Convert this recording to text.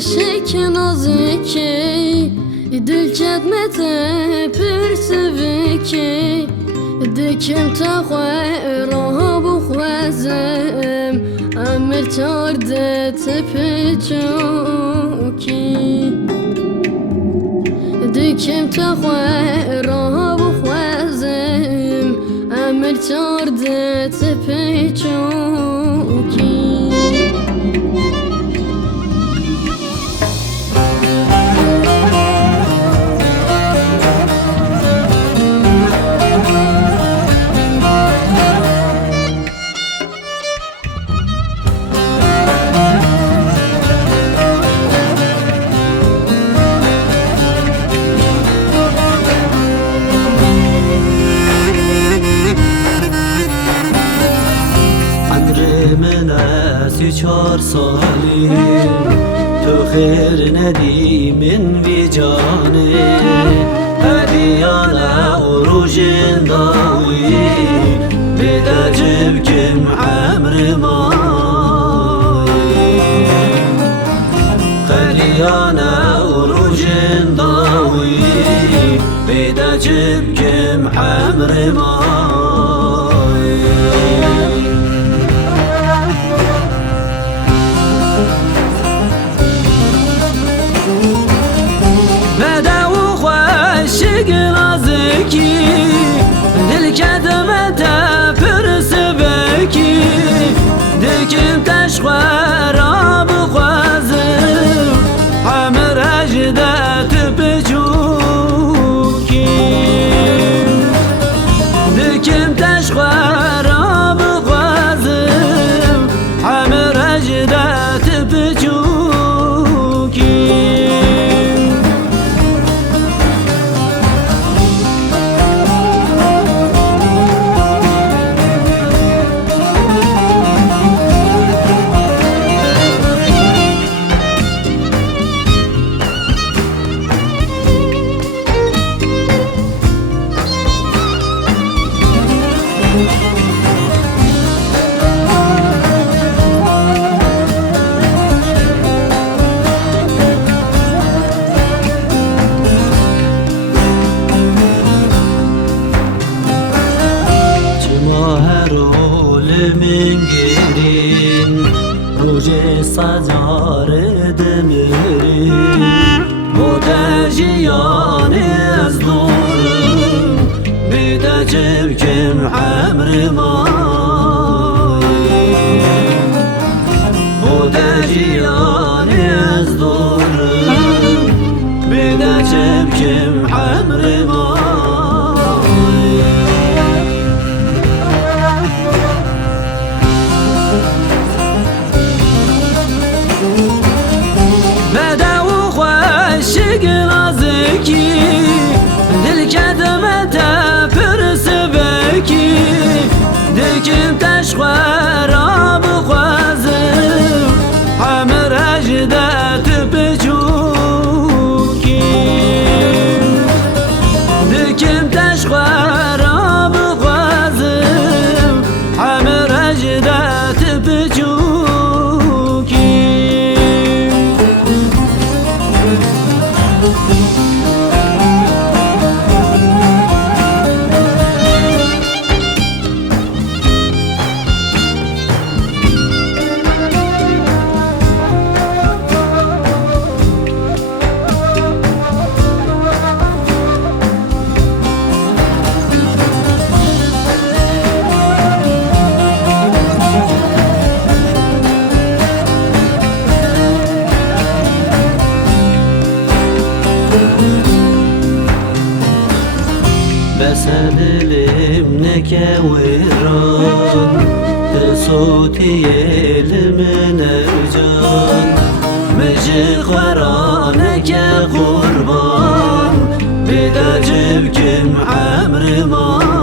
شک نازکی دل کدمت پرسوکی دکم تا خواه راه بخوازم امر تاردت پچوکی دکم تا خواه راه بخوازم امر تاردت پچوکی چار سالی تو خیر ندی من وی جانی هدیانه اروجین داوی بدجب کم عمر مایی هدیانه اروجین داوی بدجب کم عمر مایی دل کدمت پرسبکی دکم تشخوار بخوازم همه رجدت بجوکی دکم تشخوار بخوازم همه رجدت بجوکی من گرین روز سزار دمیرین متجیان از دورم بدجب کم عمر مایی متجیان از دورم بدجب کم عمر مایی دل کدمت پرسبکی دکم تشخوار بخوازم همه رجدت بجوکی دکم تشخوار بخوازم همه رجدت بجوکی بسدلم نكويران صوتي من الجان مجي غرانك قربان بدجبكم عمر ما